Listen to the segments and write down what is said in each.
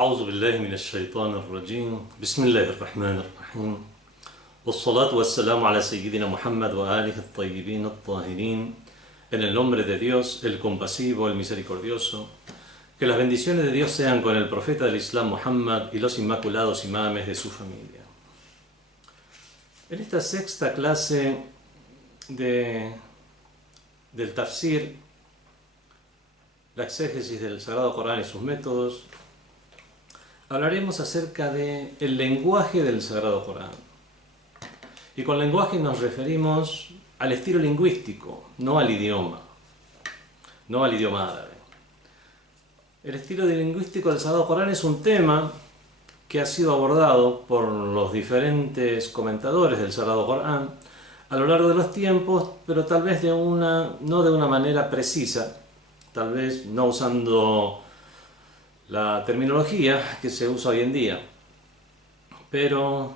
أعوذ بالله من الشيطان الرجيم بسم الله الرحمن الرحيم والصلاة والسلام على سيدنا Muhammad وآله الطيبين الطاهرين. En el nombre de Dios, el compasivo, el misericordioso. Que las bendiciones de Dios sean con el profeta del Islam Muhammad y los inmaculados imames de su familia. En esta sexta clase del tafsir, la exégesis del Sagrado Corán y sus métodos, hablaremos acerca del lenguaje del Sagrado Corán. Y con lenguaje nos referimos al estilo lingüístico, no al idioma árabe. El estilo lingüístico del Sagrado Corán es un tema que ha sido abordado por los diferentes comentadores del Sagrado Corán a lo largo de los tiempos, pero tal vez no de una manera precisa, tal vez no usando la terminología que se usa hoy en día, pero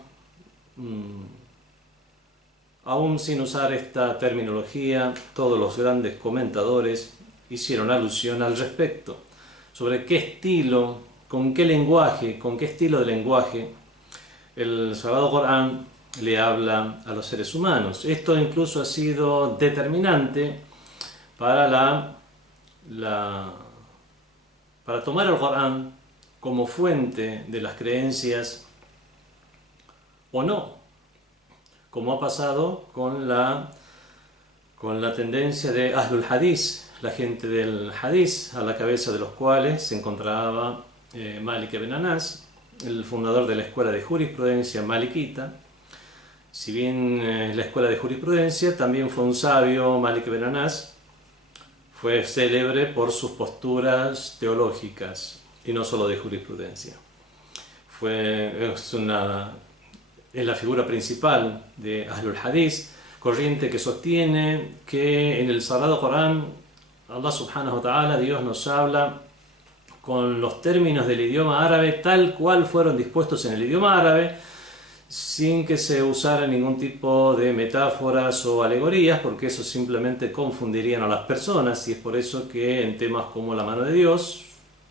aún sin usar esta terminología, todos los grandes comentadores hicieron alusión al respecto, sobre qué estilo, con qué lenguaje, con qué estilo de lenguaje el Sagrado Corán le habla a los seres humanos. Esto incluso ha sido determinante para para tomar el Corán como fuente de las creencias o no, como ha pasado con la tendencia de Ahlul Hadith, la gente del Hadith, a la cabeza de los cuales se encontraba Malik ibn Anas, el fundador de la escuela de jurisprudencia malikita. Si bien la escuela de jurisprudencia también fue un sabio, Malik ibn Anas, fue célebre por sus posturas teológicas y no solo de jurisprudencia. Es la figura principal de Ahlul Hadith, corriente que sostiene que en el Sagrado Corán Allah subhanahu wa ta'ala, Dios nos habla con los términos del idioma árabe tal cual fueron dispuestos en el idioma árabe, sin que se usara ningún tipo de metáforas o alegorías, porque eso simplemente confundirían a las personas, y es por eso que en temas como la mano de Dios,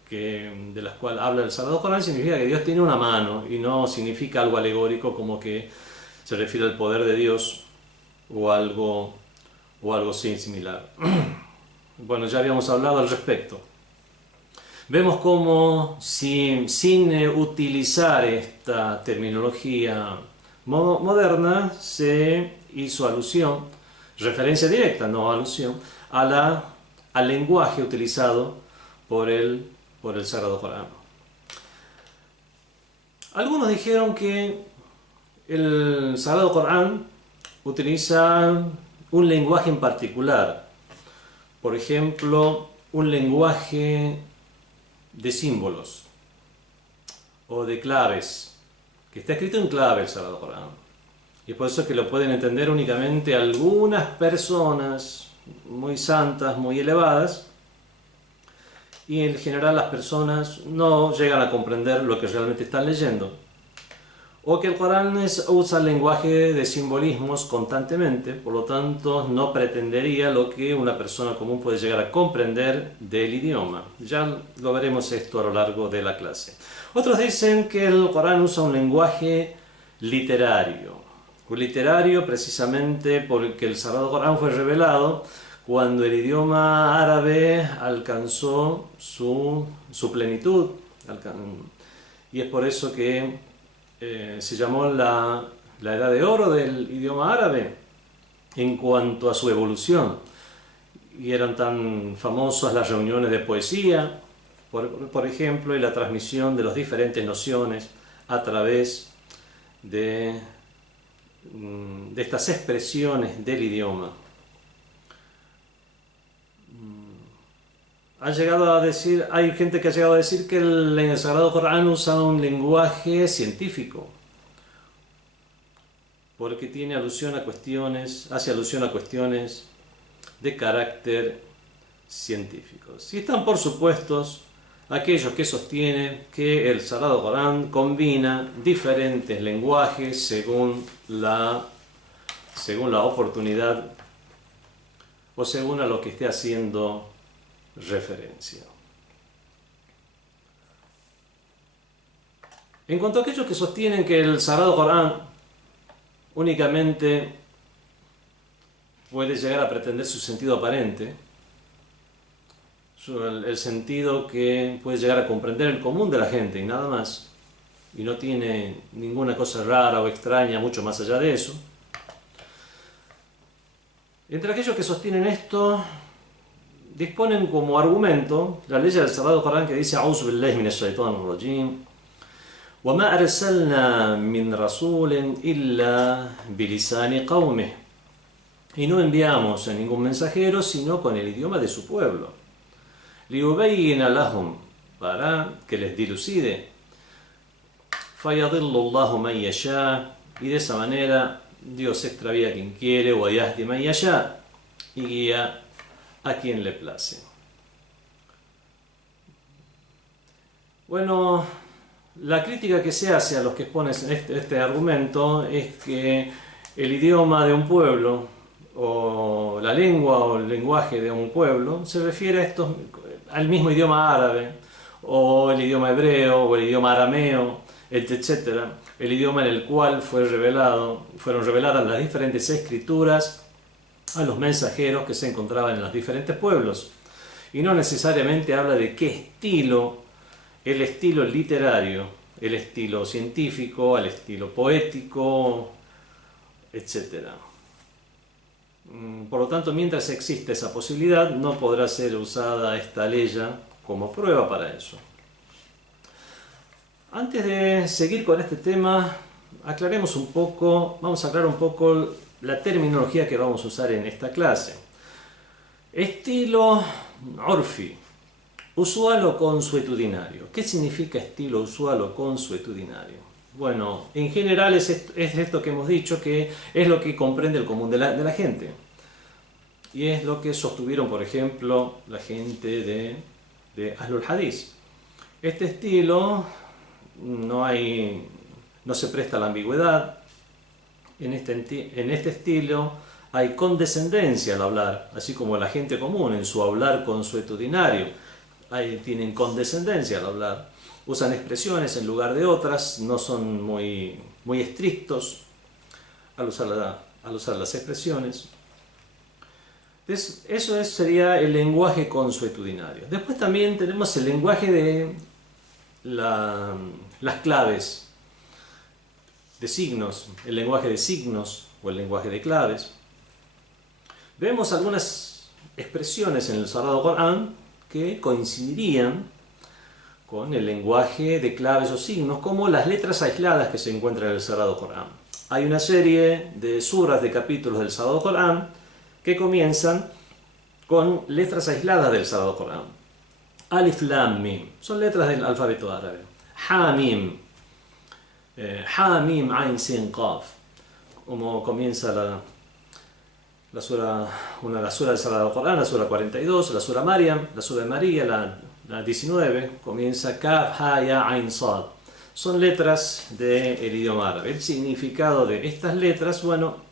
de las cuales habla el Sagrado Corán, significa que Dios tiene una mano y no significa algo alegórico como que se refiere al poder de Dios o algo similar. Bueno, ya habíamos hablado al respecto. Vemos cómo sin utilizar esta terminología moderna se hizo alusión, referencia directa, no alusión, al lenguaje utilizado por el Sagrado Corán. Algunos dijeron que el Sagrado Corán utiliza un lenguaje en particular, por ejemplo, un lenguaje de símbolos o de claves, que está escrito en clave el Sagrado Corán, y es por eso que lo pueden entender únicamente algunas personas muy santas, muy elevadas, y en general las personas no llegan a comprender lo que realmente están leyendo, o que el Corán usa el lenguaje de simbolismos constantemente, por lo tanto no pretendería lo que una persona común puede llegar a comprender del idioma. Ya lo veremos esto a lo largo de la clase. Otros dicen que el Corán usa un lenguaje literario precisamente porque el Sagrado Corán fue revelado cuando el idioma árabe alcanzó su plenitud, y es por eso que se llamó la edad de oro del idioma árabe en cuanto a su evolución, y eran tan famosas las reuniones de poesía, por ejemplo, y la transmisión de las diferentes nociones a través de estas expresiones del idioma. Hay gente que ha llegado a decir que el Sagrado Corán usa un lenguaje científico, porque hace alusión a cuestiones de carácter científico. Y están, por supuesto, aquellos que sostienen que el Sagrado Corán combina diferentes lenguajes según la oportunidad o según a lo que esté haciendo referencia. En cuanto a aquellos que sostienen que el Sagrado Corán únicamente puede llegar a pretender su sentido aparente, el sentido que puede llegar a comprender el común de la gente y nada más, y no tiene ninguna cosa rara o extraña mucho más allá de eso. Entre aquellos que sostienen esto, disponen como argumento la ley del Sagrado Corán que dice A'udhu billahi minash shaitanir rajim وَمَا أَرْسَلْنَا مِنْ رَسُولٍ إِلَّا بِلِسَانِ قَوْمِهِ, y no enviamos a ningún mensajero sino con el idioma de su pueblo. لِيُبَيِّنَ لَهُمْ, para que les dilucide. فَيَضِلُّ اللَّهُ مَنْ يَشَاءُ, y de esa manera Dios extravía a quien quiere, وَيَهْدِي مَنْ يَشَاءُ, y guía a quien le place. Bueno, la crítica que se hace a los que exponen este argumento es que el idioma de un pueblo, o la lengua o el lenguaje de un pueblo, se refiere al mismo idioma árabe, o el idioma hebreo, o el idioma arameo, etc. El idioma en el cual fueron reveladas las diferentes escrituras a los mensajeros que se encontraban en los diferentes pueblos. Y no necesariamente habla de qué estilo, el estilo literario, el estilo científico, el estilo poético, etc. Por lo tanto, mientras existe esa posibilidad, no podrá ser usada esta ley como prueba para eso. Antes de seguir con este tema, vamos a aclarar un poco la terminología que vamos a usar en esta clase. Estilo urfi, usual o consuetudinario. ¿Qué significa estilo usual o consuetudinario? Bueno, en general es esto que hemos dicho, que es lo que comprende el común de la gente. Y es lo que sostuvieron, por ejemplo, la gente de Ahlul Hadith. Este estilo no se presta a la ambigüedad. En este estilo hay condescendencia al hablar, así como la gente común en su hablar consuetudinario. Tienen condescendencia al hablar, usan expresiones en lugar de otras, no son muy estrictos al usar las expresiones. Entonces, eso sería el lenguaje consuetudinario. Después también tenemos el lenguaje de las claves de signos, el lenguaje de signos o el lenguaje de claves. Vemos algunas expresiones en el Sagrado Corán que coincidirían con el lenguaje de claves o signos, como las letras aisladas que se encuentran en el Sagrado Corán. Hay una serie de suras, de capítulos del Sagrado Corán, que comienzan con letras aisladas del Sagrado Corán. Alif, Lam, Mim, son letras del alfabeto árabe. Ha, Mim, Ain, Sin, Qaf, como comienza la sura, una de las suras del Sagrado Corán, la sura 42, la sura Maryam, la sura de María, la 19, comienza Kaf, Ha, Ya, Ain, Sad. Son letras del idioma árabe. El significado de estas letras, bueno,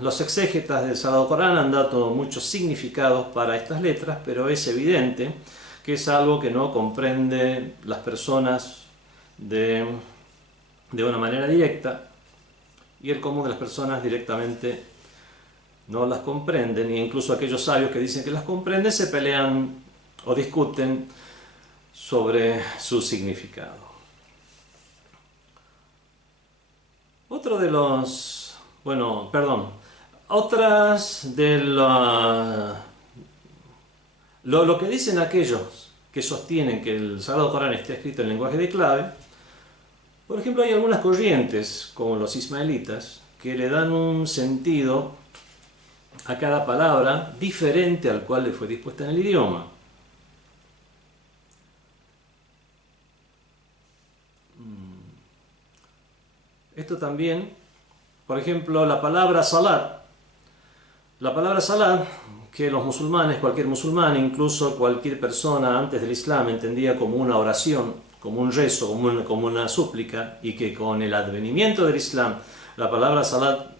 los exégetas del Sagrado Corán han dado muchos significados para estas letras, pero es evidente que es algo que no comprende las personas de una manera directa, y el común de las personas directamente no las comprenden, e incluso aquellos sabios que dicen que las comprenden se pelean o discuten sobre su significado. Otras de lo que dicen aquellos que sostienen que el Sagrado Corán está escrito en lenguaje de clave. Por ejemplo, hay algunas corrientes, como los ismaelitas, que le dan un sentido a cada palabra diferente al cual le fue dispuesta en el idioma. Esto también, por ejemplo, la palabra salat. La palabra salat, que los musulmanes, cualquier musulmán, incluso cualquier persona antes del Islam entendía como una oración, como un rezo, como una súplica, y que con el advenimiento del Islam, la palabra salat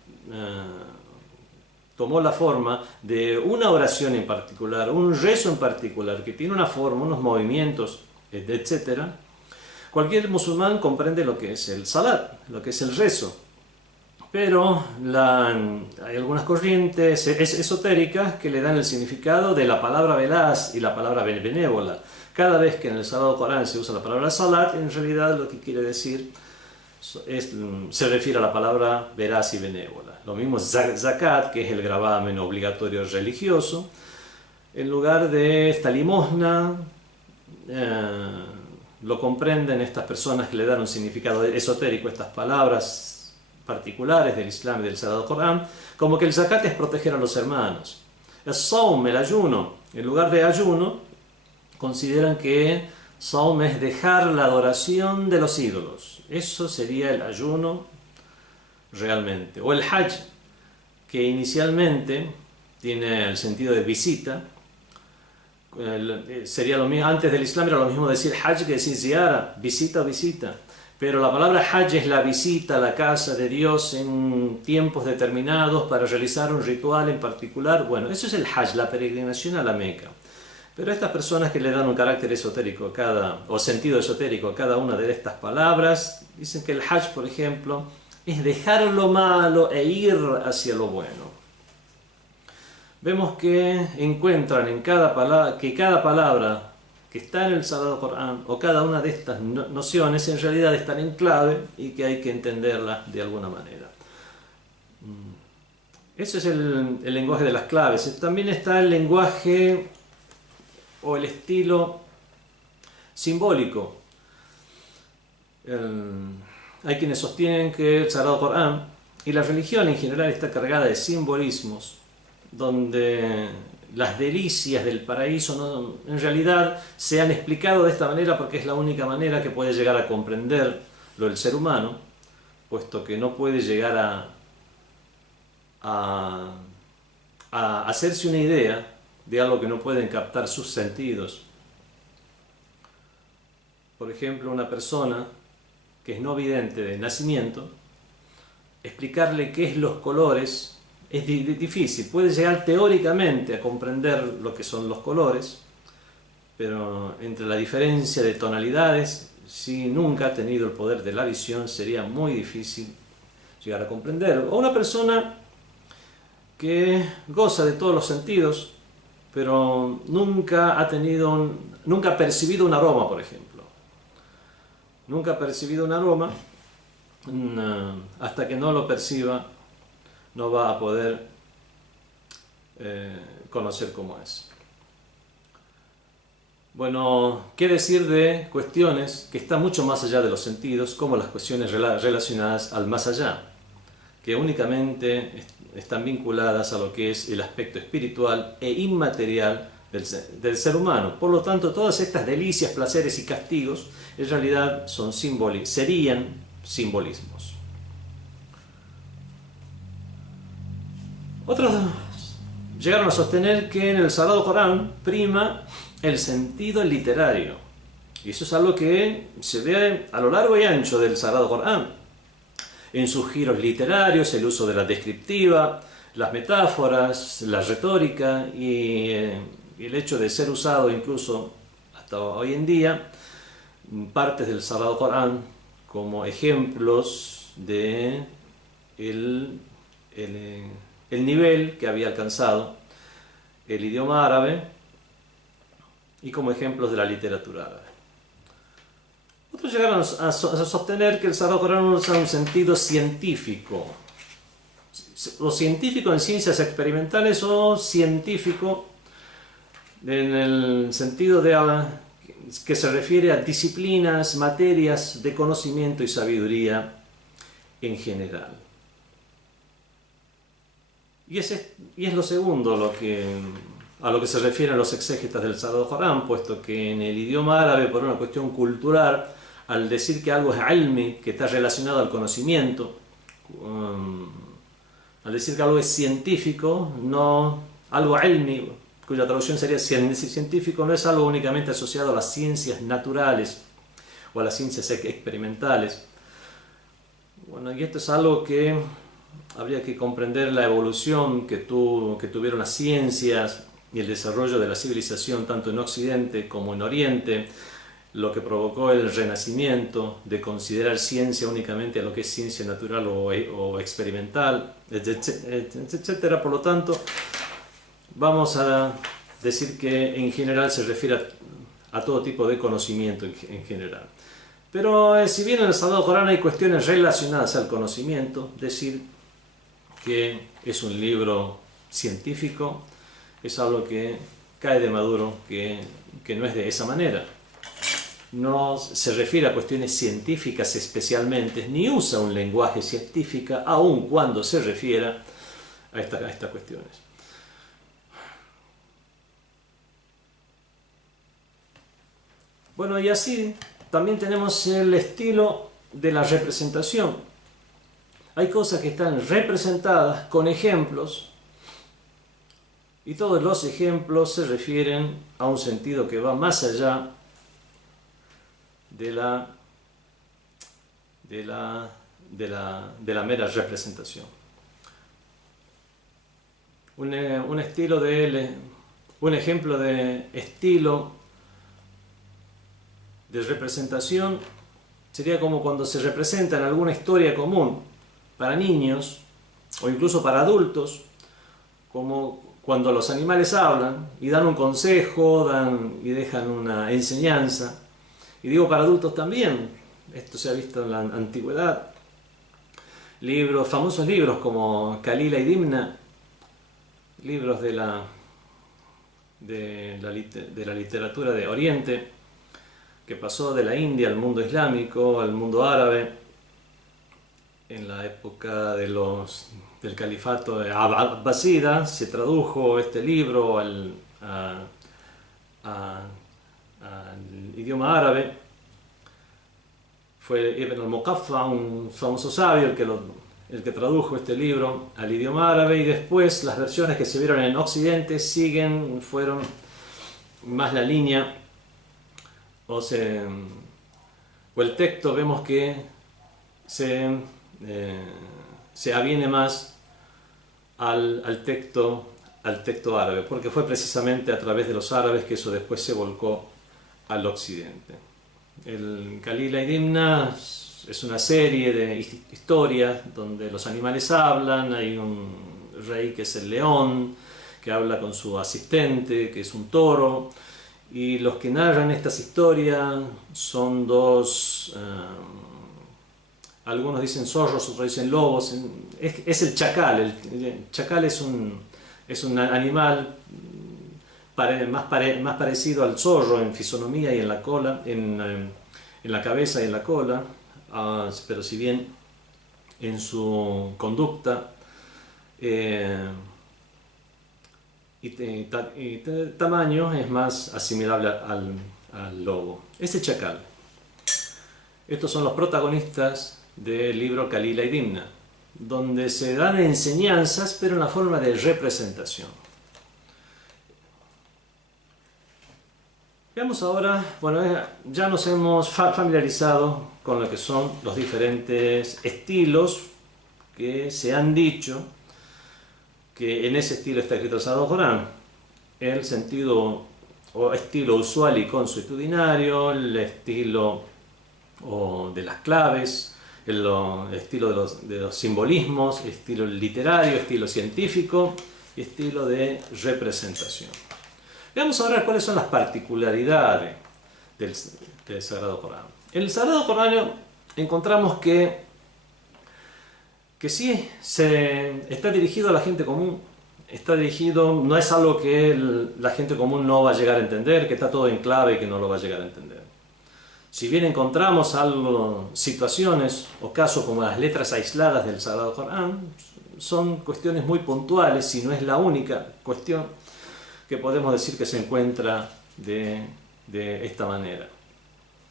tomó la forma de una oración en particular, un rezo en particular, que tiene una forma, unos movimientos, etc. Cualquier musulmán comprende lo que es el salat, lo que es el rezo, pero hay algunas corrientes esotéricas que le dan el significado de la palabra veraz y la palabra benévola. Cada vez que en el Sagrado Corán se usa la palabra salat, en realidad lo que quiere decir se refiere a la palabra veraz y benévola. Lo mismo zakat, que es el gravamen obligatorio religioso, en lugar de esta limosna, lo comprenden estas personas que le dan un significado esotérico a estas palabras particulares del Islam y del Sagrado Corán, como que el zakat es proteger a los hermanos. El saum, el ayuno, en lugar de ayuno, consideran que saum es dejar la adoración de los ídolos. Eso sería el ayuno realmente. O el hajj, que inicialmente tiene el sentido de visita. Sería lo mismo, antes del Islam era lo mismo decir hajj que decir ziyara, visita o visita. Pero la palabra hajj es la visita a la casa de Dios en tiempos determinados para realizar un ritual en particular. Bueno, eso es el hajj, la peregrinación a la Meca. Pero estas personas que le dan un carácter esotérico o sentido esotérico a cada una de estas palabras, dicen que el hajj, por ejemplo, es dejar lo malo e ir hacia lo bueno. Vemos que encuentran en cada palabra que está en el Sagrado Corán, o cada una de estas nociones, en realidad están en clave y que hay que entenderlas de alguna manera. Ese es el lenguaje de las claves. También está el lenguaje o el estilo simbólico. Hay quienes sostienen que el Sagrado Corán y la religión en general está cargada de simbolismos, donde las delicias del paraíso en realidad se han explicado de esta manera porque es la única manera que puede llegar a comprenderlo el ser humano, puesto que no puede llegar a hacerse una idea de algo que no pueden captar sus sentidos. Por ejemplo, una persona que es no vidente de nacimiento, explicarle qué es los colores es difícil. Puede llegar teóricamente a comprender lo que son los colores, pero entre la diferencia de tonalidades, si nunca ha tenido el poder de la visión, sería muy difícil llegar a comprender. O una persona que goza de todos los sentidos, pero nunca ha percibido un aroma, por ejemplo. Nunca ha percibido un aroma, hasta que no lo perciba, no va a poder conocer cómo es. Bueno, ¿qué decir de cuestiones que están mucho más allá de los sentidos, como las cuestiones relacionadas al más allá, que únicamente están vinculadas a lo que es el aspecto espiritual e inmaterial del ser humano? Por lo tanto, todas estas delicias, placeres y castigos en realidad serían simbolismos. Otros llegaron a sostener que en el Sagrado Corán prima el sentido literario. Y eso es algo que se ve a lo largo y ancho del Sagrado Corán. En sus giros literarios, el uso de la descriptiva, las metáforas, la retórica y el hecho de ser usado incluso hasta hoy en día partes del Sagrado Corán como ejemplos de el nivel que había alcanzado el idioma árabe y como ejemplos de la literatura árabe. Otros llegaron a sostener que el Sagrado Corán usa un sentido científico, o científico en ciencias experimentales o científico en el sentido que se refiere a disciplinas, materias de conocimiento y sabiduría en general. Y es lo segundo a lo que se refieren los exégetas del Sagrado Corán, puesto que en el idioma árabe, por una cuestión cultural, al decir que algo es ilmi, que está relacionado al conocimiento, al decir que algo es científico, algo ilmi, cuya traducción sería científico, no es algo únicamente asociado a las ciencias naturales o a las ciencias experimentales. Bueno, y esto es algo que habría que comprender la evolución que tuvieron las ciencias y el desarrollo de la civilización tanto en Occidente como en Oriente lo que provocó el Renacimiento de considerar ciencia únicamente a lo que es ciencia natural o experimental, etcétera. Por lo tanto, vamos a decir que en general se refiere a todo tipo de conocimiento en general. Pero si bien en el Sagrado Corán hay cuestiones relacionadas al conocimiento, decir que es un libro científico es algo que cae de maduro, que no es de esa manera. No se refiere a cuestiones científicas especialmente, ni usa un lenguaje científico, aun cuando se refiera a estas cuestiones. Bueno, y así también tenemos el estilo de la representación. Hay cosas que están representadas con ejemplos, y todos los ejemplos se refieren a un sentido que va más allá de la mera representación. Un ejemplo de estilo de representación sería como cuando se representa en alguna historia común para niños o incluso para adultos, como cuando los animales hablan y dan un consejo y dejan una enseñanza. Y digo para adultos también, esto se ha visto en la antigüedad. Famosos libros como Kalila y Dimna, libros de la literatura de Oriente, que pasó de la India al mundo islámico, al mundo árabe, en la época del califato de Abbasida. Se tradujo este libro al idioma árabe. Fue Ibn al-Muqaffa, un famoso sabio, el que tradujo este libro al idioma árabe, y después las versiones que se vieron en Occidente fueron más la línea o el texto. Vemos que se aviene más al texto árabe, porque fue precisamente a través de los árabes que eso después se volcó al occidente. El Kalila y Dimna es una serie de historias donde los animales hablan. Hay un rey que es el león, que habla con su asistente, que es un toro, y los que narran estas historias son dos, algunos dicen zorros, otros dicen lobos. Es el chacal. El chacal es un animal más parecido al zorro en fisonomía y en la cola, en la cabeza y en la cola, pero si bien en su conducta y tamaño es más asimilable al lobo. Este chacal. Estos son los protagonistas del libro Kalila y Dimna, donde se dan enseñanzas, pero en la forma de representación. Veamos ahora, ya nos hemos familiarizado con lo que son los diferentes estilos que se han dicho que en ese estilo está escrito el Sagrado Corán. El sentido o estilo usual y consuetudinario, el estilo de las claves, el estilo de los simbolismos, estilo literario, estilo científico y estilo de representación. Veamos ahora cuáles son las particularidades del Sagrado Corán. En el Sagrado Corán encontramos que sí está dirigido a la gente común. No es algo que la gente común no va a llegar a entender, que está todo en clave y que no lo va a llegar a entender. Si bien encontramos situaciones o casos como las letras aisladas del Sagrado Corán, son cuestiones muy puntuales, si no es la única cuestión que podemos decir que se encuentra de esta manera.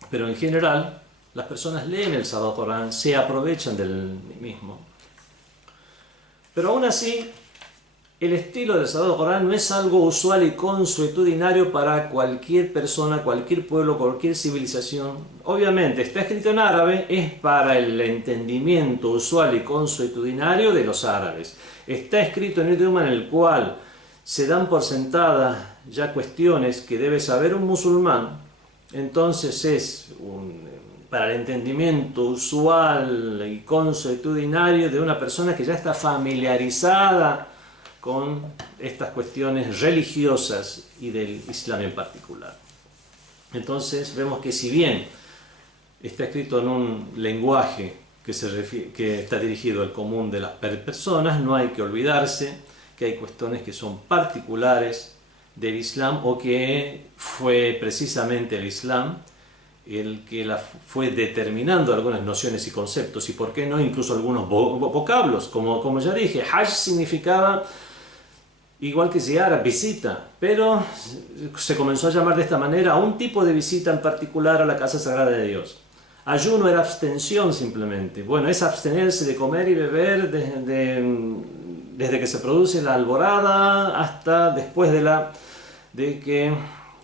Pero en general, las personas leen el Sagrado Corán, se aprovechan del mismo. Pero aún así, el estilo del Sagrado Corán no es algo usual y consuetudinario para cualquier persona, cualquier pueblo, cualquier civilización. Obviamente, está escrito en árabe, es para el entendimiento usual y consuetudinario de los árabes. Está escrito en un idioma en el cual se dan por sentadas ya cuestiones que debe saber un musulmán, entonces es para el entendimiento usual y consuetudinario de una persona que ya está familiarizada con estas cuestiones religiosas y del Islam en particular. Entonces vemos que si bien está escrito en un lenguaje que está dirigido al común de las personas, no hay que olvidarse que hay cuestiones que son particulares del Islam, o que fue precisamente el Islam el que fue determinando algunas nociones y conceptos, y por qué no incluso algunos vocablos, como ya dije. Hajj significaba, igual que ziyara, visita, pero se comenzó a llamar de esta manera a un tipo de visita en particular a la casa sagrada de Dios. Ayuno era abstención simplemente. Bueno, es abstenerse de comer y beber desde que se produce la alborada hasta después de que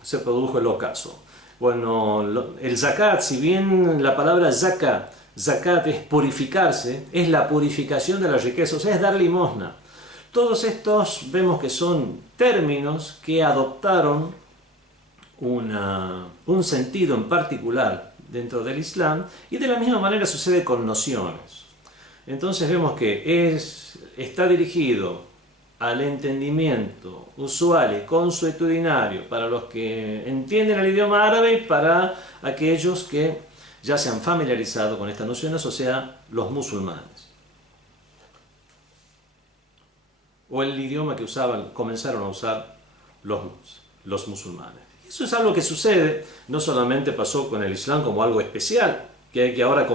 se produjo el ocaso. Bueno, el zakat, si bien la palabra zakat es purificarse, es la purificación de la riqueza, o sea, es dar limosna. Todos estos vemos que son términos que adoptaron un sentido en particular dentro del Islam, y de la misma manera sucede con nociones. Entonces vemos que está dirigido al entendimiento usual y consuetudinario para los que entienden el idioma árabe, y para aquellos que ya se han familiarizado con estas nociones, o sea, los musulmanes, o el idioma que comenzaron a usar los musulmanes. Eso es algo que sucede, no solamente pasó con el Islam como algo especial, que hay que ahora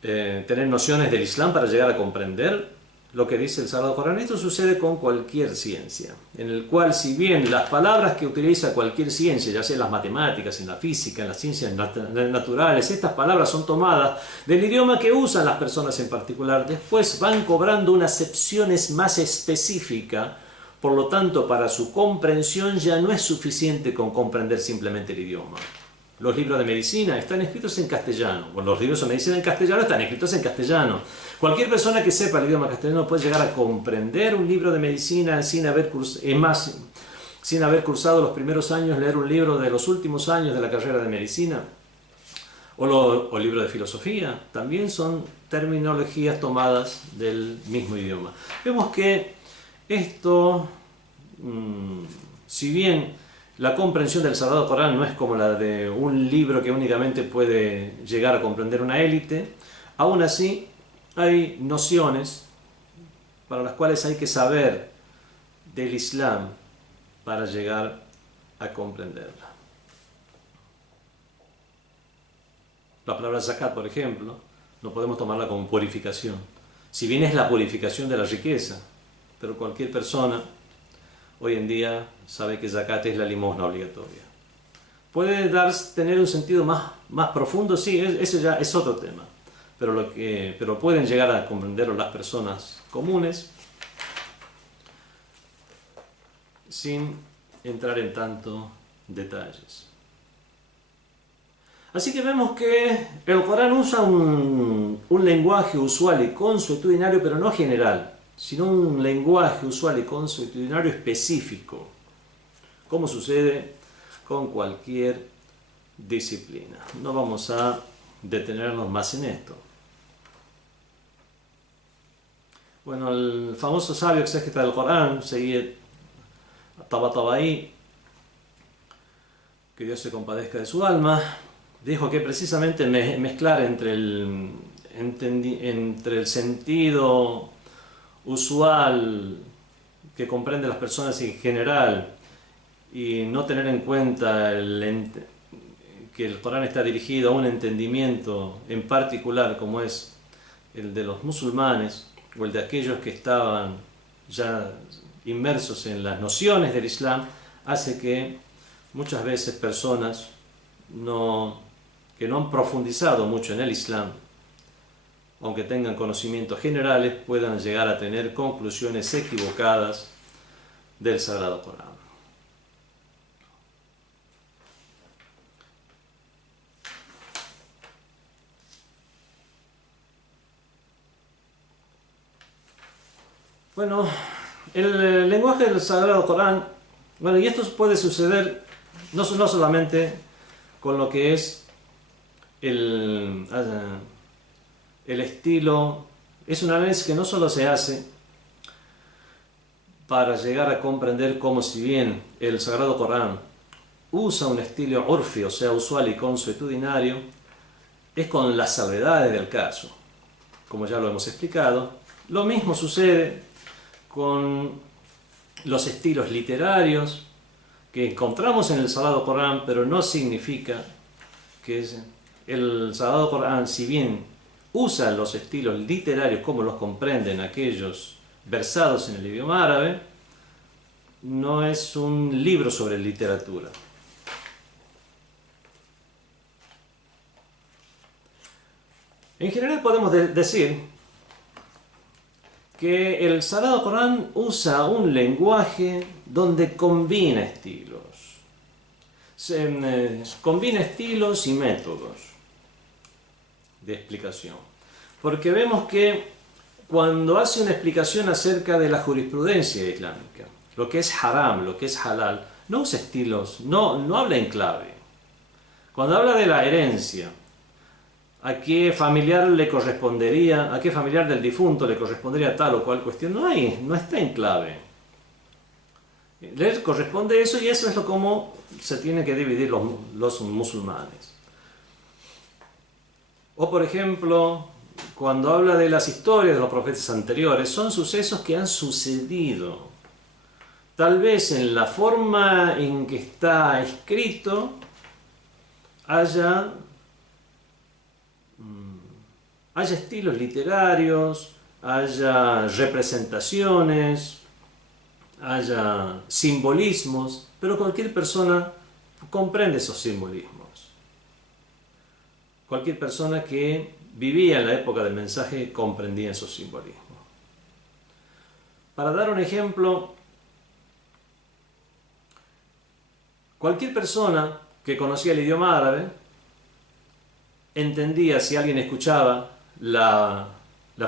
tener nociones del Islam para llegar a comprender lo que dice el Sagrado Corán. Esto sucede con cualquier ciencia, en el cual, si bien las palabras que utiliza cualquier ciencia, ya sea en las matemáticas, en la física, en las ciencias naturales, estas palabras son tomadas del idioma que usan las personas en particular, después van cobrando una acepción más específica. Por lo tanto, para su comprensión ya no es suficiente con comprender simplemente el idioma. Los libros de medicina están escritos en castellano. Bueno, los libros de medicina en castellano están escritos en castellano. Cualquier persona que sepa el idioma castellano puede llegar a comprender un libro de medicina sin haber cursado los primeros años, leer un libro de los últimos años de la carrera de medicina. O libro de filosofía. También son terminologías tomadas del mismo idioma. Vemos que esto, si bien la comprensión del Sagrado Corán no es como la de un libro que únicamente puede llegar a comprender una élite, aún así hay nociones para las cuales hay que saber del Islam para llegar a comprenderla. La palabra zakat, por ejemplo, no podemos tomarla como purificación, si bien es la purificación de la riqueza, pero cualquier persona hoy en día sabe que zakat es la limosna obligatoria. Puede tener un sentido más profundo, sí, eso ya es otro tema, pero pueden llegar a comprenderlo las personas comunes sin entrar en tantos detalles. Así que vemos que el Corán usa un lenguaje usual y consuetudinario, pero no general, sino un lenguaje usual y consuetudinario específico, como sucede con cualquier disciplina. No vamos a detenernos más en esto. Bueno, el famoso sabio exégeta del Corán, Sayyid Tabatabai, que Dios se compadezca de su alma, dijo que precisamente mezclar entre el sentido usual que comprende las personas en general y no tener en cuenta que el Corán está dirigido a un entendimiento en particular, como es el de los musulmanes o el de aquellos que estaban ya inmersos en las nociones del Islam, hace que muchas veces personas que no han profundizado mucho en el Islam, aunque tengan conocimientos generales, puedan llegar a tener conclusiones equivocadas del Sagrado Corán. Bueno, el lenguaje del Sagrado Corán, bueno, y esto puede suceder no solamente con lo que es el estilo, es un análisis que no solo se hace para llegar a comprender cómo, si bien el Sagrado Corán usa un estilo urfi, o sea, usual y consuetudinario, es con las salvedades del caso, como ya lo hemos explicado. Lo mismo sucede con los estilos literarios que encontramos en el Sagrado Corán, pero no significa que el Sagrado Corán, si bien usa los estilos literarios como los comprenden aquellos versados en el idioma árabe, no es un libro sobre literatura. En general podemos decir que el Sagrado Corán usa un lenguaje donde combina estilos. Combina estilos y métodos de explicación. Porque vemos que cuando hace una explicación acerca de la jurisprudencia islámica, lo que es haram, lo que es halal, no usa estilos, no habla en clave. Cuando habla de la herencia, a qué familiar le correspondería, a qué familiar del difunto le correspondería tal o cual cuestión, no está en clave. Le corresponde eso y eso es como se tienen que dividir los musulmanes. O por ejemplo, cuando habla de las historias de los profetas anteriores, son sucesos que han sucedido. Tal vez en la forma en que está escrito haya estilos literarios, haya representaciones, haya simbolismos, pero cualquier persona comprende esos simbolismos. Cualquier persona que vivía en la época del mensaje comprendía esos simbolismos. Para dar un ejemplo, cualquier persona que conocía el idioma árabe entendía si alguien escuchaba la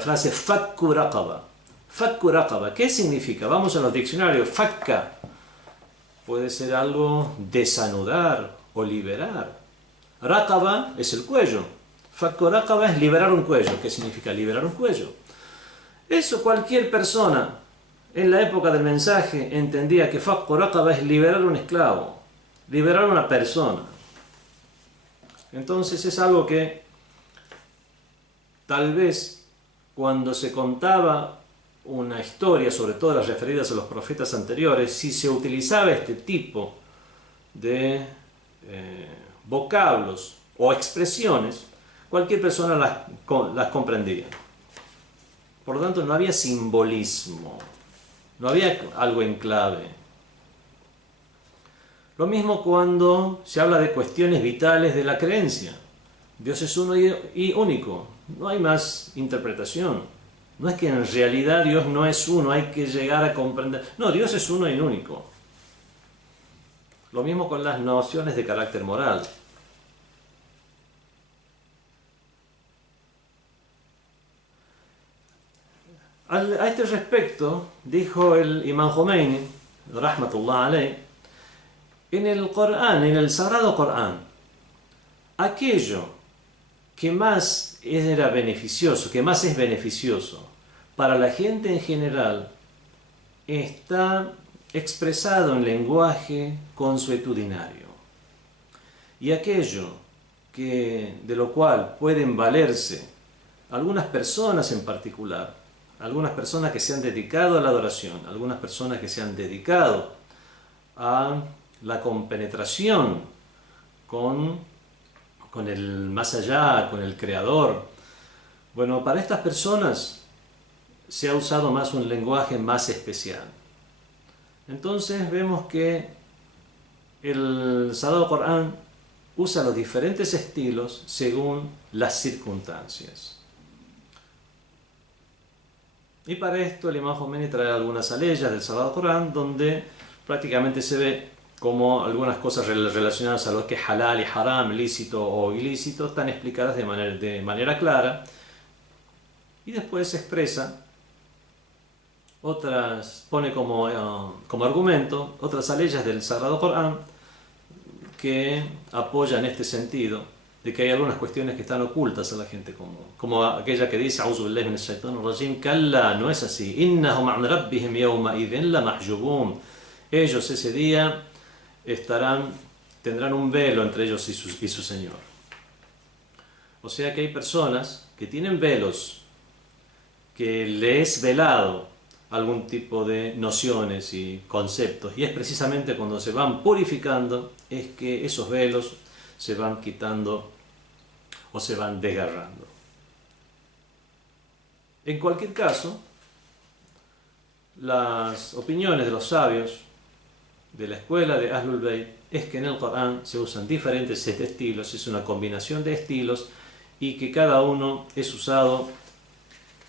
frase fakku raqaba. Fakku raqaba, ¿qué significa? Vamos a los diccionarios. Fakka puede ser algo desanudar o liberar. Raqaba es el cuello. Fakku raqaba es liberar un cuello. ¿Qué significa liberar un cuello? Eso cualquier persona en la época del mensaje entendía que fakku raqaba es liberar un esclavo, liberar una persona. Entonces es algo que tal vez cuando se contaba una historia, sobre todo las referidas a los profetas anteriores, si se utilizaba este tipo de vocablos o expresiones, cualquier persona las comprendía. Por lo tanto, no había simbolismo, no había algo en clave. Lo mismo cuando se habla de cuestiones vitales de la creencia. Dios es uno y único, no hay más interpretación. No es que en realidad Dios no es uno, hay que llegar a comprender. No, Dios es uno y único. Lo mismo con las nociones de carácter moral. A este respecto, dijo el Imam Khomeini, rahmatullah alayh, en el Corán, en el Sagrado Corán, aquello que más era beneficioso, que más es beneficioso para la gente en general, está expresado en lenguaje consuetudinario. Y aquello de lo cual pueden valerse algunas personas en particular, algunas personas que se han dedicado a la adoración, algunas personas que se han dedicado a la compenetración con el más allá, con el Creador. Bueno, para estas personas se ha usado más un lenguaje más especial. Entonces vemos que el Sagrado Corán usa los diferentes estilos según las circunstancias. Y para esto el Imam Khomeini trae algunas aleyas del Sagrado Corán donde prácticamente se ve como algunas cosas relacionadas a lo que es halal y haram, lícito o ilícito, están explicadas de manera clara, y después se expresa otras, pone como argumento otras aleyas del Sagrado Corán que apoyan este sentido de que hay algunas cuestiones que están ocultas a la gente común, como aquella que dice "A'udhu billahi minash shaitanir rajim", "Kalla", no es así, "Innahum an rabbihim yawma idhin la mahjubun", ellos ese día tendrán un velo entre ellos y su Señor. O sea que hay personas que tienen velos, que le es velado algún tipo de nociones y conceptos, y es precisamente cuando se van purificando es que esos velos se van quitando o se van desgarrando. En cualquier caso, las opiniones de los sabios de la escuela de Ahlul Bayt es que en el Corán se usan diferentes estilos, es una combinación de estilos y que cada uno es usado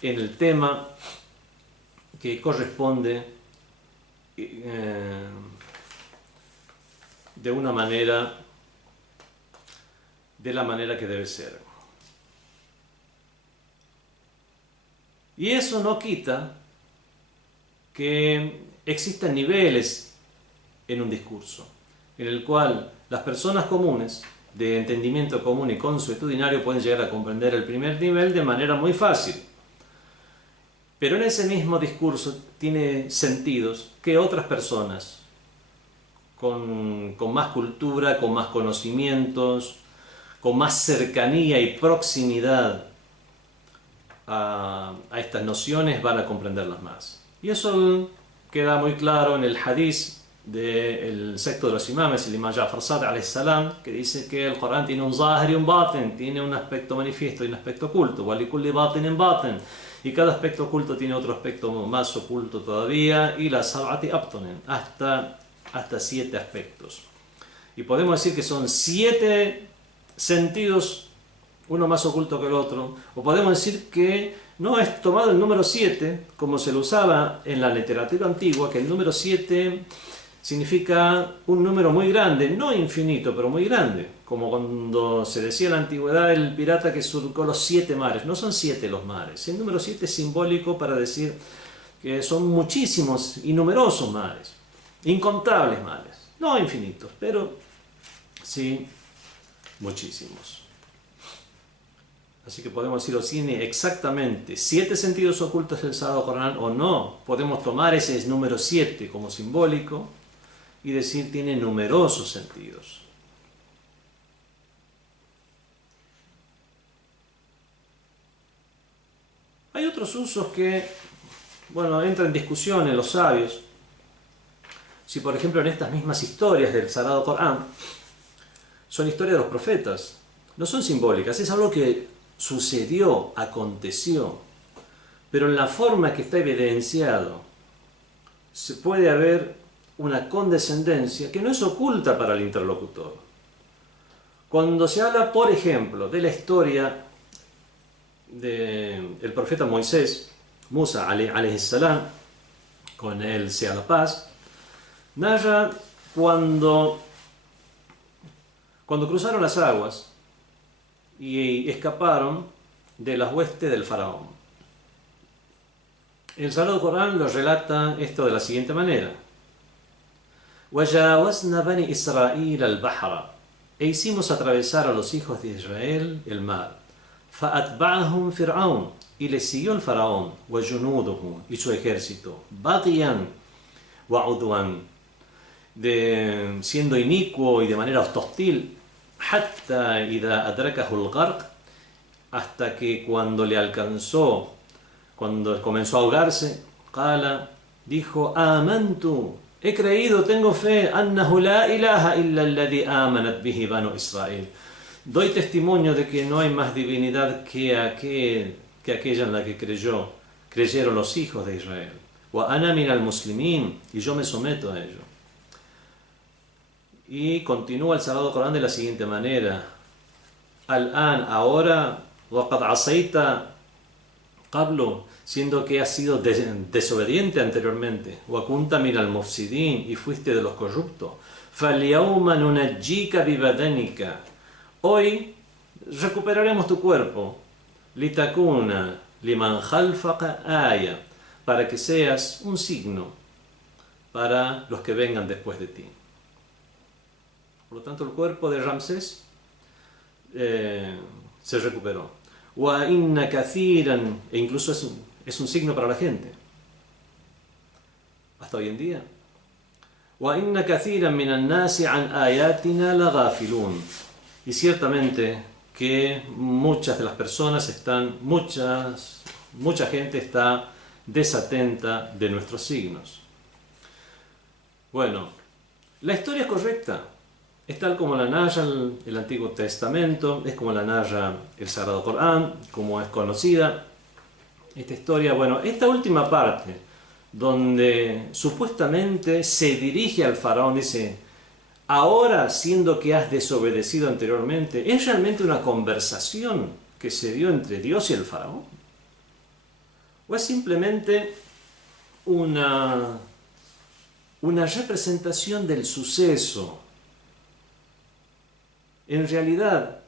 en el tema que corresponde de la manera que debe ser. Y eso no quita que existan niveles en un discurso, en el cual las personas comunes, de entendimiento común y consuetudinario, pueden llegar a comprender el primer nivel de manera muy fácil. Pero en ese mismo discurso tiene sentidos que otras personas con más cultura, con más conocimientos, con más cercanía y proximidad a estas nociones van a comprenderlas más. Y eso queda muy claro en el hadith del sexto de los imames, el imam Ja'far Sadiq alayhi salam, que dice que el Corán tiene un zahir y un batin, tiene un aspecto manifiesto y un aspecto oculto, walikulli batinin batin, y cada aspecto oculto tiene otro aspecto más oculto todavía, y la sab'ati abtonen, hasta 7 aspectos. Y podemos decir que son 7 sentidos, uno más oculto que el otro, o podemos decir que no es tomado el número 7 como se lo usaba en la literatura antigua, que el número 7 significa un número muy grande, no infinito, pero muy grande, como cuando se decía en la antigüedad el pirata que surcó los 7 mares. No son 7 los mares, el número 7 es simbólico para decir que son muchísimos y numerosos mares, incontables mares, no infinitos, pero sí muchísimos. Así que podemos decir, o tiene exactamente 7 sentidos ocultos del Sagrado Corán o no. Podemos tomar ese número 7 como simbólico y decir tiene numerosos sentidos. Hay otros usos que, entran en discusión en los sabios. Si por ejemplo en estas mismas historias del Sagrado Corán son historias de los profetas, no son simbólicas, es algo que sucedió, aconteció, pero en la forma que está evidenciado se puede haber una condescendencia que no es oculta para el interlocutor. Cuando se habla, por ejemplo, de la historia del profeta Moisés, Musa alayhi salam, con él sea la paz, narra cuando cruzaron las aguas y escaparon de las huestes del faraón. El Sagrado Corán lo relata esto de la siguiente manera: وَجَاوَزْنَا بَنِي إِسْرَائِيلَ الْبَحْرَ, e hicimos atravesar a los hijos de Israel el mar. فَأَتْبَعَهُمْ فِرْعَوْنُ, y les siguió el faraón, وَجُنُودُهُ, y su ejército, بَغْيًا وَعُدْوًا, siendo inicuo y de manera hostil, حتى إذا أدركه الغرق, hasta que cuando le alcanzó, cuando comenzó a ahogarse, قال, dijo, آمنت, he creído, tengo fe, أنه لا إله إلا الذي آمنت به بنو إسرائيل, doy testimonio de que no hay más divinidad que aquella en la que creyeron los hijos de Israel. وأنا من المسلمين, y yo me someto a ello. Y continúa el Sagrado Corán de la siguiente manera: Al-an, ahora, وَقَدْ عَصَيْتَ قَبْلُ, siendo que has sido desobediente anteriormente, وَكُنْتَ مِنَ الْمُفْسِدِينَ, y fuiste de los corruptos, فَالْيَوْمَ نُنَجِّيكَ بِبَدَنِكَ, hoy recuperaremos tu cuerpo, لِتَكُونَ لِمَنْ خَلْفَكَ آيَةً, para que seas un signo para los que vengan después de ti. Por lo tanto, el cuerpo de Ramsés se recuperó. Wa inna kathiran, e incluso es un signo para la gente, hasta hoy en día. Wa inna kathiran minan nasi an ayatina laghafilun. Y ciertamente que muchas de las personas mucha gente está desatenta de nuestros signos. Bueno, la historia es correcta. Es tal como la narra el Antiguo Testamento, es como la narra el Sagrado Corán, como es conocida esta historia. Bueno, esta última parte, donde supuestamente se dirige al faraón, dice: ahora, siendo que has desobedecido anteriormente, ¿es realmente una conversación que se dio entre Dios y el faraón? ¿O es simplemente una representación del suceso? En realidad,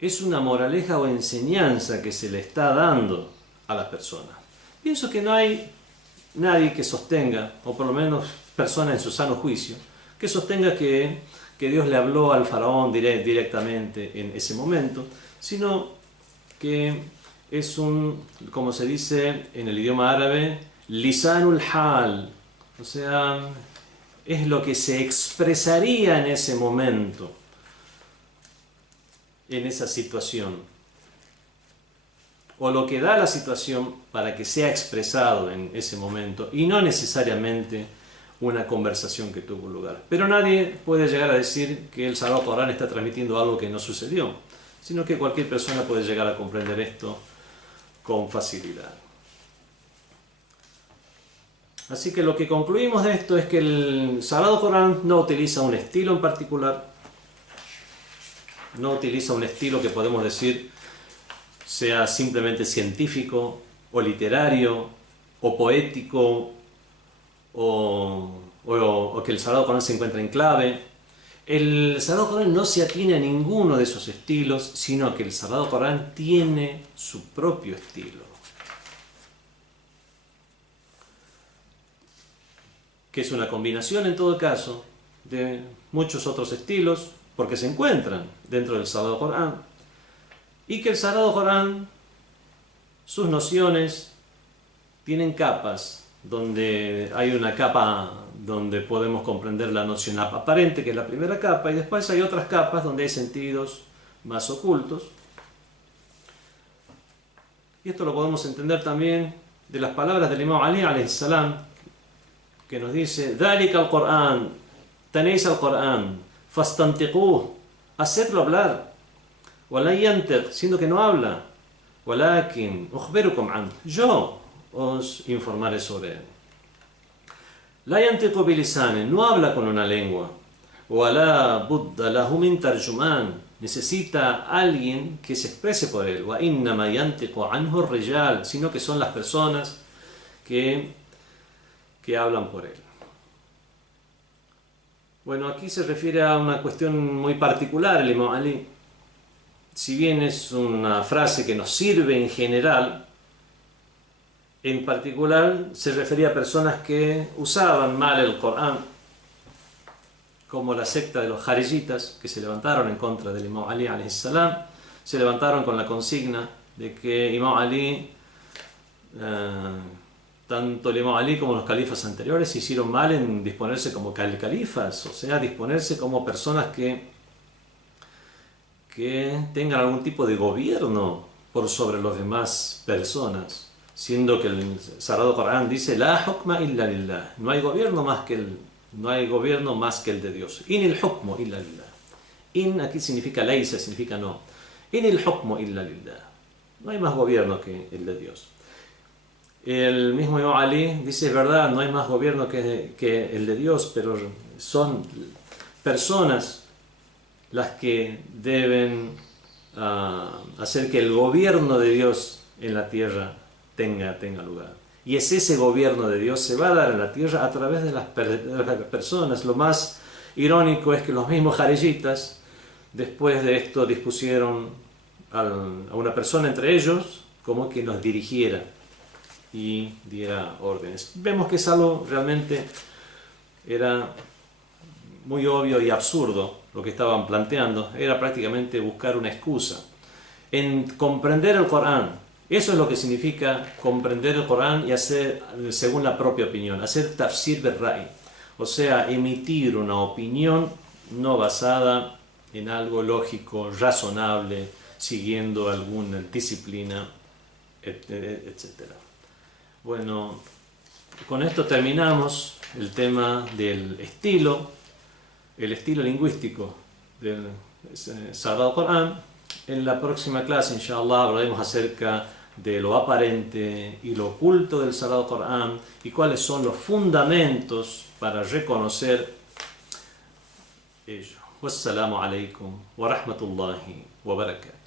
es una moraleja o enseñanza que se le está dando a las personas. Pienso que no hay nadie que sostenga, o por lo menos persona en su sano juicio, que sostenga que Dios le habló al faraón directamente en ese momento, sino que es como se dice en el idioma árabe, lisanul hal, o sea, es lo que se expresaría en ese momento, en esa situación, o lo que da la situación para que sea expresado en ese momento, y no necesariamente una conversación que tuvo lugar. Pero nadie puede llegar a decir que el Sagrado Corán está transmitiendo algo que no sucedió, sino que cualquier persona puede llegar a comprender esto con facilidad. Así que lo que concluimos de esto es que el Sagrado Corán no utiliza un estilo en particular, no utiliza un estilo que podemos decir sea simplemente científico o literario o poético o que el Sagrado Corán se encuentra en clave. El Sagrado Corán no se atiene a ninguno de esos estilos, sino que el Sagrado Corán tiene su propio estilo, que es una combinación en todo caso de muchos otros estilos, porque se encuentran dentro del Sagrado Corán, y que el Sagrado Corán, sus nociones tienen capas, donde hay una capa donde podemos comprender la noción aparente, que es la primera capa, y después hay otras capas donde hay sentidos más ocultos. Y esto lo podemos entender también de las palabras del Imam Ali alayhi salam, que nos dice: "Dhalika al-Qur'an, tenéis al Corán, fastantiquh, hacedlo hablar, wala yantiq, siendo que no habla, walakin ukhbirukum an, yo os informaré sobre él. La yantiqu bilisanin, no habla con una lengua, wala budda lahu min tarjuman, necesita alguien que se exprese por él, wa innama yantiqu anhu ar-rijal, sino que son las personas que hablan por él". Bueno, aquí se refiere a una cuestión muy particular el Imam Ali. Si bien es una frase que nos sirve en general, en particular se refería a personas que usaban mal el Corán, como la secta de los jariyitas, que se levantaron en contra del Imam Ali alayhi salam, se levantaron con la consigna de que Imam Ali, tanto el Imam Ali como los califas anteriores, se hicieron mal en disponerse como califas, o sea, disponerse como personas que tengan algún tipo de gobierno por sobre las demás personas, siendo que el Sagrado Corán dice: "La hukma illa lillah", no hay gobierno más que el de Dios. "In el hukmu illa lillah". In aquí significa laysa, significa no. "In el hukmu illa lillah", no hay más gobierno que el de Dios. El mismo Imam Ali dice: "Es verdad, no hay más gobierno que el de Dios, pero son personas las que deben hacer que el gobierno de Dios en la tierra tenga lugar. Y es ese gobierno de Dios se va a dar en la tierra a través de las personas". Lo más irónico es que los mismos jariyitas, después de esto, dispusieron a una persona entre ellos como que nos dirigiera y diera órdenes. Vemos que es algo realmente era muy obvio y absurdo lo que estaban planteando era prácticamente buscar una excusa en comprender el Corán. Eso es lo que significa comprender el Corán y hacer, según la propia opinión, hacer tafsir bil-ra'i, o sea, emitir una opinión no basada en algo lógico, razonable, siguiendo alguna disciplina, etc. Bueno, con esto terminamos el tema del estilo, el estilo lingüístico del Sagrado Corán. En la próxima clase, inshallah, hablaremos acerca de lo aparente y lo oculto del Sagrado Corán y cuáles son los fundamentos para reconocer ello. Wassalamu alaikum wa rahmatullahi wa barakatuh.